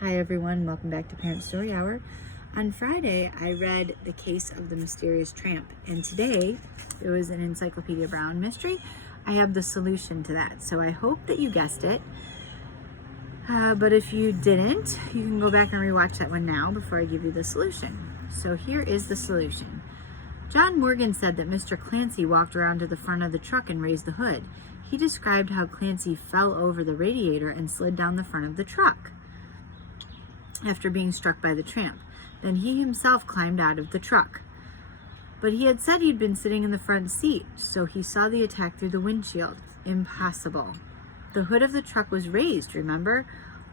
Hi everyone, welcome back to Parent Story Hour. On Friday, I read The Case of the Mysterious Tramp, and today it was an Encyclopedia Brown mystery. I have the solution to that, so I hope that you guessed it. But if you didn't, you can go back and rewatch that one now before I give you the solution. So here is the solution. John Morgan said that Mr. Clancy walked around to the front of the truck and raised the hood. He described how Clancy fell over the radiator and slid down the front of the truck after being struck by the tramp. Then he himself climbed out of the truck. But he had said he'd been sitting in the front seat, so he saw the attack through the windshield. Impossible. The hood of the truck was raised, remember?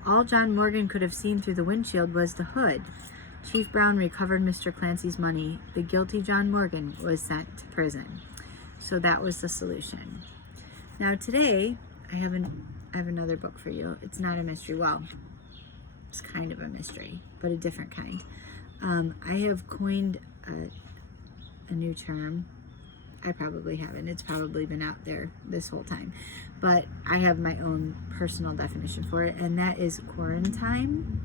All John Morgan could have seen through the windshield was the hood. Chief Brown recovered Mr. Clancy's money. The guilty John Morgan was sent to prison. So that was the solution. Now today, I have another book for you. It's not a mystery. Well, it's kind of a mystery, but a different kind. I have coined a new term. I probably haven't. It's probably been out there this whole time. But I have my own personal definition for it, and that is quarantine.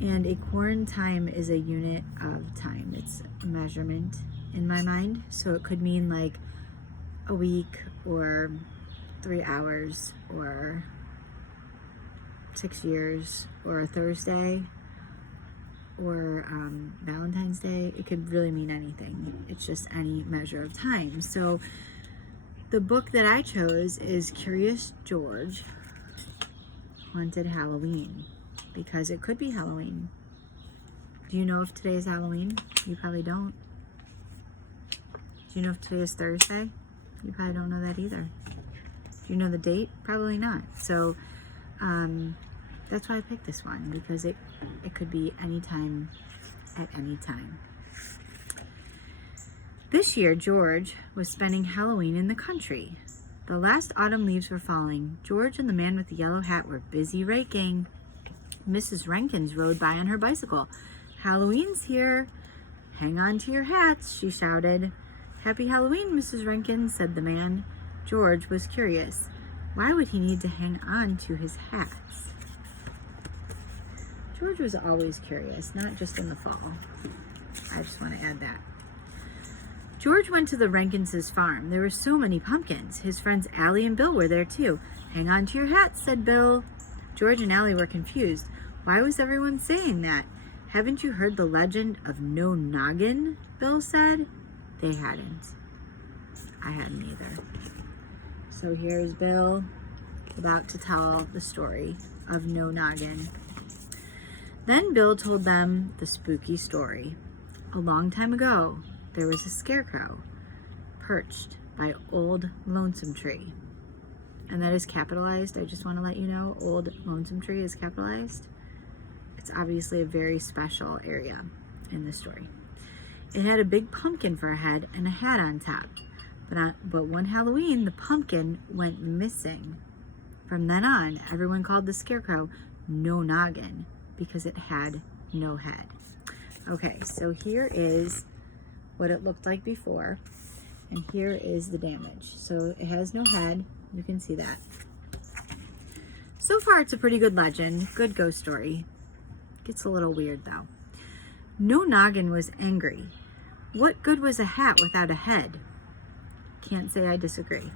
And a quarantine is a unit of time. It's a measurement in my mind. So it could mean like a week or 3 hours or 6 years or a Thursday or Valentine's Day. It could really mean anything. It's just any measure of time. So the book that I chose is Curious George, Haunted Halloween, because it could be Halloween. Do you know if today is Halloween? You probably don't. Do you know if today is Thursday? You probably don't know that either. Do you know the date? Probably not. So that's why I picked this one, because it could be any time at any time. This year, George was spending Halloween in the country. The last autumn leaves were falling. George and the man with the yellow hat were busy raking. Mrs. Rankins rode by on her bicycle. "Halloween's here. Hang on to your hats," she shouted. "Happy Halloween, Mrs. Rankins," said the man. George was curious. Why would he need to hang on to his hats? George was always curious, not just in the fall. I just want to add that. George went to the Rankins' farm. There were so many pumpkins. His friends Allie and Bill were there too. "Hang on to your hats," said Bill. George and Allie were confused. Why was everyone saying that? "Haven't you heard the legend of No Noggin?" Bill said. They hadn't. I hadn't either. So here's Bill about to tell the story of No Noggin. Then Bill told them the spooky story. A long time ago, there was a scarecrow perched by Old Lonesome Tree. And that is capitalized. I just want to let you know, Old Lonesome Tree is capitalized. It's obviously a very special area in the story. It had a big pumpkin for a head and a hat on top. But one Halloween, the pumpkin went missing. From then on, everyone called the scarecrow No Noggin because it had no head. Okay, so here is what it looked like before, and here is the damage. So it has no head. You can see that. So far, it's a pretty good legend, good ghost story. Gets a little weird though. No Noggin was angry. What good was a hat without a head? Can't say I disagree.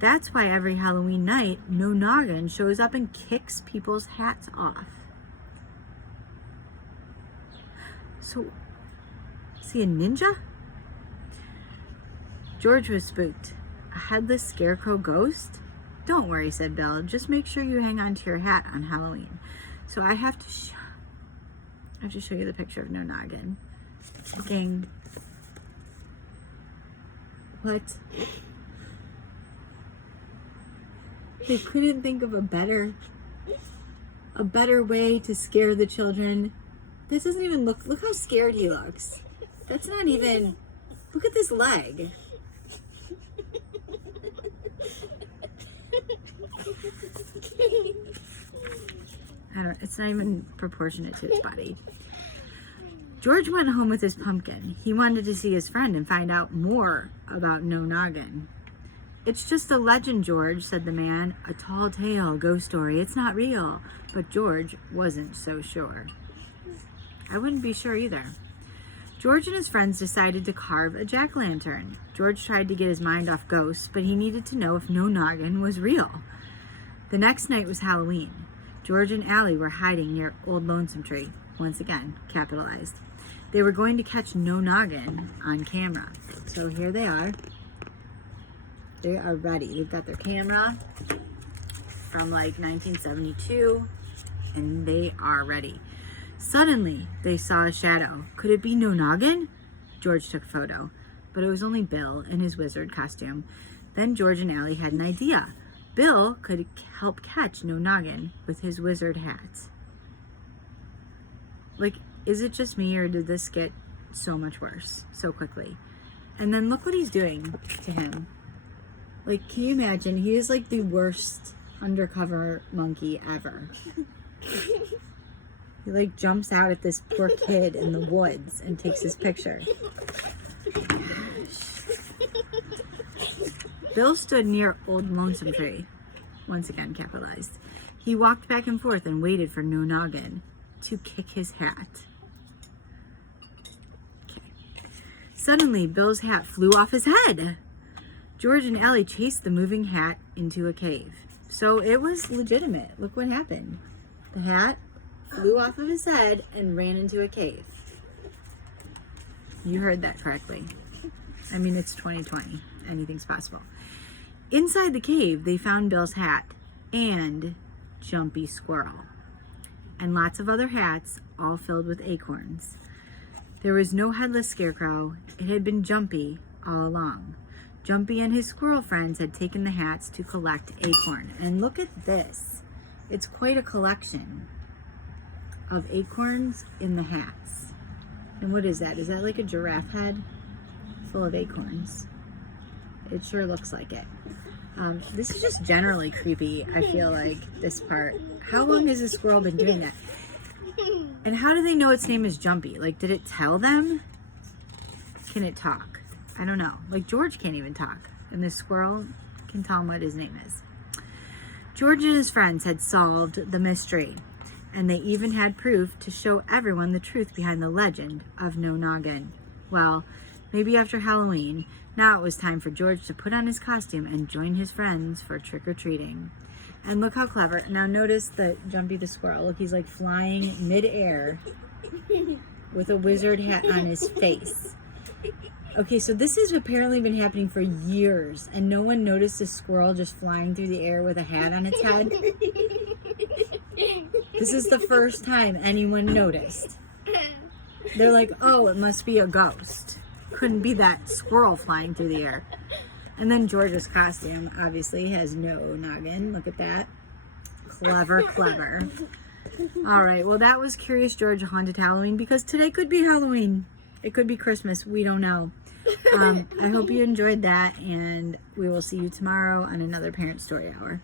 That's why every Halloween night, No Noggin shows up and kicks people's hats off. So, is he a ninja? George was spooked. A headless scarecrow ghost? Don't worry, said Bill. Just make sure you hang on to your hat on Halloween. So I have to show you the picture of No Noggin kicking. What? They couldn't think of a better way to scare the children. This doesn't even look how scared he looks. That's not even, look at this leg. It's not even proportionate to its body. George went home with his pumpkin. He wanted to see his friend and find out more about No Noggin. "It's just a legend, George," said the man. "A tall tale, ghost story. It's not real." But George wasn't so sure. I wouldn't be sure either. George and his friends decided to carve a jack-o'-lantern. George tried to get his mind off ghosts, but he needed to know if No Noggin was real. The next night was Halloween. George and Allie were hiding near Old Lonesome Tree. Once again, capitalized. They were going to catch No Noggin on camera. So here they are. They are ready. They've got their camera from like 1972, and they are ready. Suddenly, they saw a shadow. Could it be No Noggin? George took a photo, but it was only Bill in his wizard costume. Then George and Allie had an idea. Bill could help catch No Noggin with his wizard hat. Like, is it just me, or did this get so much worse so quickly? And then look what he's doing to him. Like, can you imagine? He is like the worst undercover monkey ever. He like jumps out at this poor kid in the woods and takes his picture. Bill stood near Old Lonesome Tree. Once again, capitalized. He walked back and forth and waited for No Noggin to kick his hat. Okay. Suddenly, Bill's hat flew off his head. George and Ellie chased the moving hat into a cave. So it was legitimate. Look what happened. The hat flew off of his head and ran into a cave. You heard that correctly. I mean, it's 2020. Anything's possible. Inside the cave, they found Bill's hat and Jumpy Squirrel, and lots of other hats, all filled with acorns. There was no headless scarecrow. It had been Jumpy all along. Jumpy and his squirrel friends had taken the hats to collect acorn. And look at this. It's quite a collection of acorns in the hats. And what is that? Is that like a giraffe head full of acorns? It sure looks like it. This is just generally creepy, I feel like, this part. How long has this squirrel been doing that? And how do they know its name is Jumpy? Like, did it tell them? Can it talk? I don't know. Like, George can't even talk, and this squirrel can tell him what his name is. George and his friends had solved the mystery, and they even had proof to show everyone the truth behind the legend of No Noggin. Well, maybe after Halloween, now it was time for George to put on his costume and join his friends for trick-or-treating. And look how clever. Now notice the Jumpy the squirrel. Look, he's like flying mid-air with a wizard hat on his face. Okay, so this has apparently been happening for years, and no one noticed a squirrel just flying through the air with a hat on its head. This is the first time anyone noticed. They're like, oh, it must be a ghost. Couldn't be that squirrel flying through the air. And then George's costume obviously has no noggin. Look at that. Clever, clever. All right, well, that was Curious George Haunted Halloween, because today could be Halloween. It could be Christmas. We don't know. I hope you enjoyed that, and we will see you tomorrow on another Parent Story Hour.